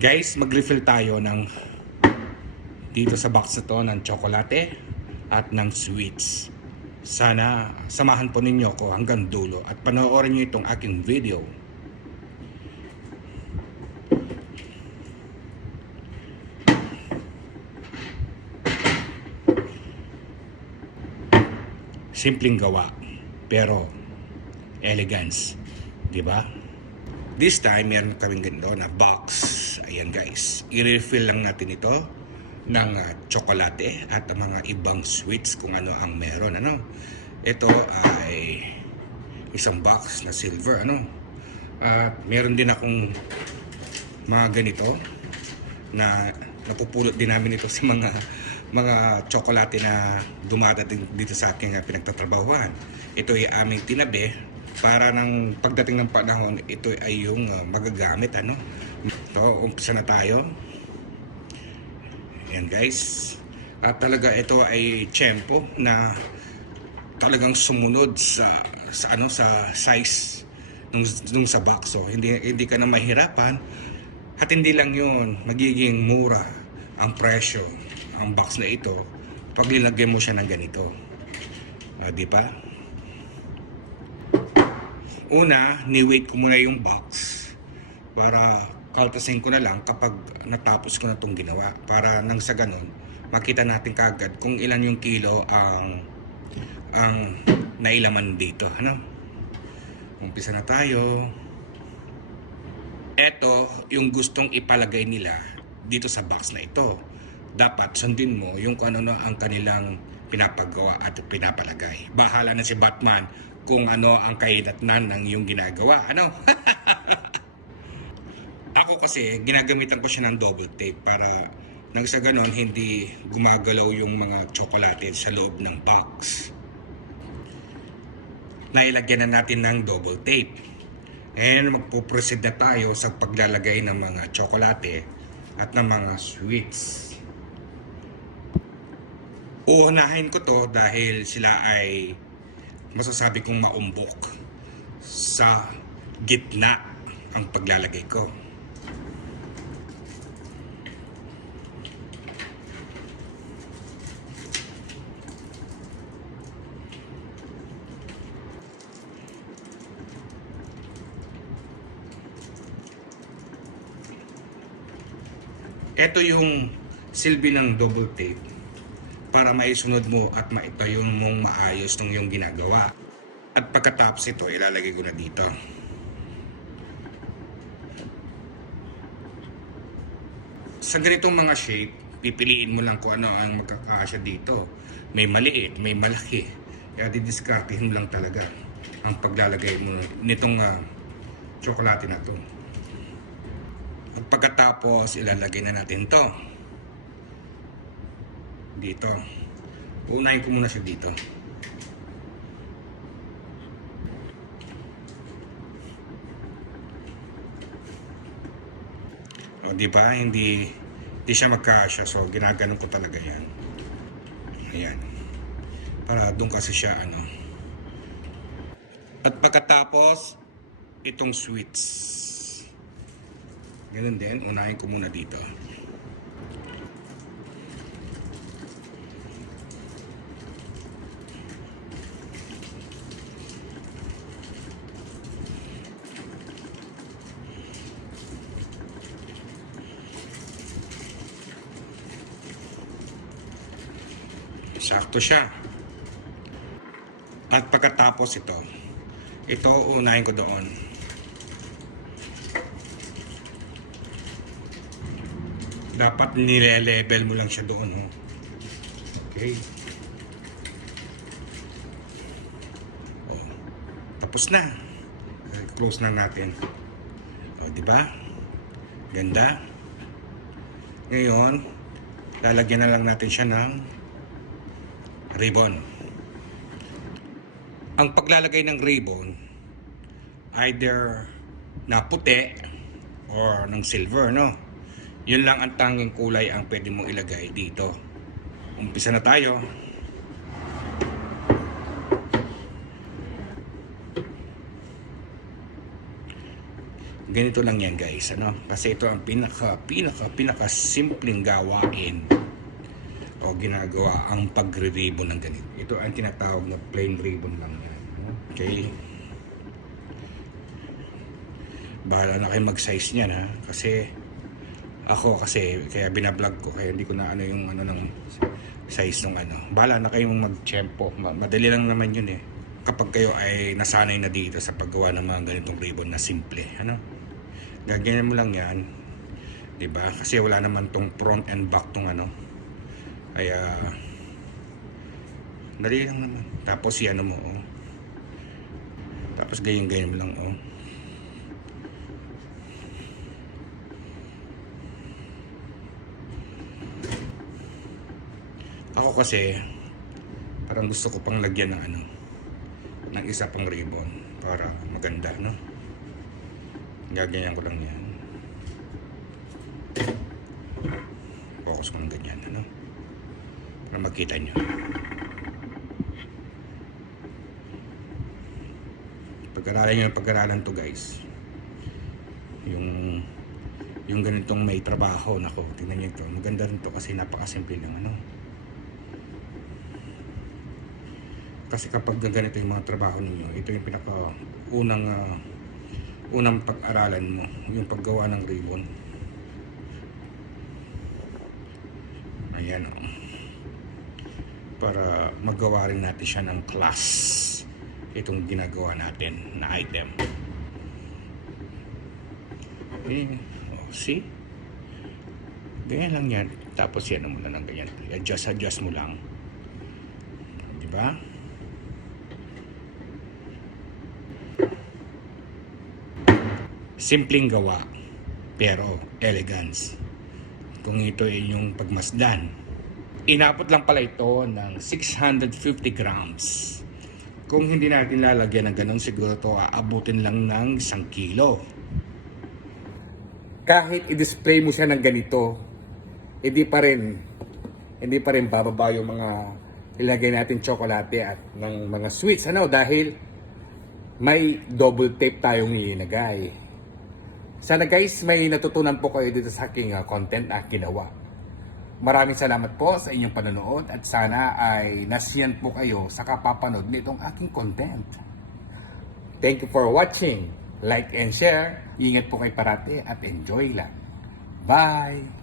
Guys, mag-refill tayo ng dito sa box na to ng tsokolate at ng sweets. Sana samahan po ninyo ko hanggang dulo at panoorin nyo itong aking video. Simpleng gawa pero elegance, di ba? This time meron kaming ganito na box. Ayan guys, i-refill lang natin ito ng tsokolate at mga ibang sweets kung ano ang meron, ano. Ito ay isang box na silver, ano. At meron din akong mga ganito na napupulot din namin ito sa mga tsokolate na dumadating dito sa aking pinagtatrabahuhan. Ito ay aming tinabi para ng pagdating ng panahon, ito ay yung magagamit, ano. Ito, umpisa na tayo. Ayan guys. At talaga ito ay tiyempo na talagang sumunod sa size nung sa box. So hindi ka na mahirapan. At hindi lang yun, magiging mura ang presyo ang box na ito pag nilagyan mo siya ng ganito. Di ba? Una, ni-wait ko muna yung box para kaltasin ko na lang kapag natapos ko na itong ginawa. Para nang sa ganun, makita natin kagad kung ilan yung kilo ang nailaman dito. Ano? Umpisa na tayo. Ito yung gustong ipalagay nila dito sa box na ito. Dapat sundin mo yung kung ano ang kanilang pinapagawa at pinapalagay. Bahala na si Batman kung ano ang kahinatnan ng iyong ginagawa, ano? Ako kasi, ginagamitan ko siya ng double tape para nang sa ganon, hindi gumagalaw yung mga tsokolate sa loob ng box. Nailagyan na natin ng double tape. Ngayon, magpuproceed na tayo sa paglalagay ng mga tsokolate at ng mga sweets. Uunahin ko to dahil sila ay masasabi kong maumbok sa gitna ang paglalagay ko. Ito yung silbi ng double tape para maisunod mo at maitayon mong maayos ng yung ginagawa. At pagkatapos ito, ilalagay ko na dito. Sa ganitong mga shape, pipiliin mo lang kung ano ang magkakasya dito. May maliit, may malaki. Kaya didiskartehin mo lang talaga ang paglalagay mo nitong tsokolate na to. At pagkatapos, ilalagay na natin to dito. Unahin ko muna siya dito. O, di ba? Hindi siya magkasya. So, ginaganon ko talaga yan. Ayan. Para doon kasi siya, ano. At pagkatapos, itong sweets. Ganun din. Unahin ko muna dito. Sakto siya. At pagkatapos ito unahin ko doon. Dapat nile-level mo lang siya doon. Oh. Okay. Oh. Tapos na. Close na natin. O, di ba? Ganda. Ngayon, lalagyan na lang natin siya ng ribbon. Ang paglalagay ng ribbon, either na puti or ng silver, no? Yun lang ang tanging kulay ang pwede mong ilagay dito. Umpisa na tayo. Ganito lang yan guys, ano? Kasi ito ang pinaka simpleng gawain o ginagawa ang pagre-ribbon ng ganito. Ito ang tinatawag na plain ribbon lang yan. Okay? Bahala na kayo mag-size niyan ha. Kasi kasi kaya binablog ko kaya hindi ko na ano yung ano ng size ng ano. Bahala na kayong mag-tiyempo. Madali lang naman yun eh. Kapag kayo ay nasanay na dito sa paggawa ng mga ganitong ribbon na simple, ano? Gagawin mo lang yan, 'di ba? Kasi wala naman tong front and back tong ano. Kaya dali lang naman. Tapos yan mo, oh. Tapos ganyan mo lang, oh. Ako kasi parang gusto ko pang lagyan ng ano, ng isa pang ribbon para maganda, no? Gaganyan ko lang yan. Focus ko ng ganyan, ano? Para makita nyo. Pag-aralan to guys. Yung ganitong may trabaho, nako, tingnan nyo ito. Maganda rin to kasi napakasimple lang, ano? Kasi kapag ganito yung mga trabaho ninyo, ito yung unang pag-aralan mo, yung paggawa ng ribbon. Ayan, oh. Para magawa rin natin siya ng class, itong ginagawa natin na item. Oh, see? Ganyan lang yan. Tapos yan mo lang ng ganyan. Adjust mo lang. Diba? Simpleng gawa, pero elegance. Kung ito ay yung pagmasdan. Inabot lang pala ito ng 650 grams. Kung hindi natin lalagyan ng ganun, siguro ito aabutin lang ng 1 kilo. Kahit i-display mo siya ng ganito, hindi pa rin bababa yung mga ilagay natin tsokolate at ng mga sweets, ano, dahil may double tape tayong ilagay. Sana guys, may natutunan po kayo dito sa aking content na ginawa. Maraming salamat po sa inyong panonood at sana ay nasiyan po kayo sa kapapanood nitong aking content. Thank you for watching. Like and share. Ingat po kayo parati at enjoy lang. Bye!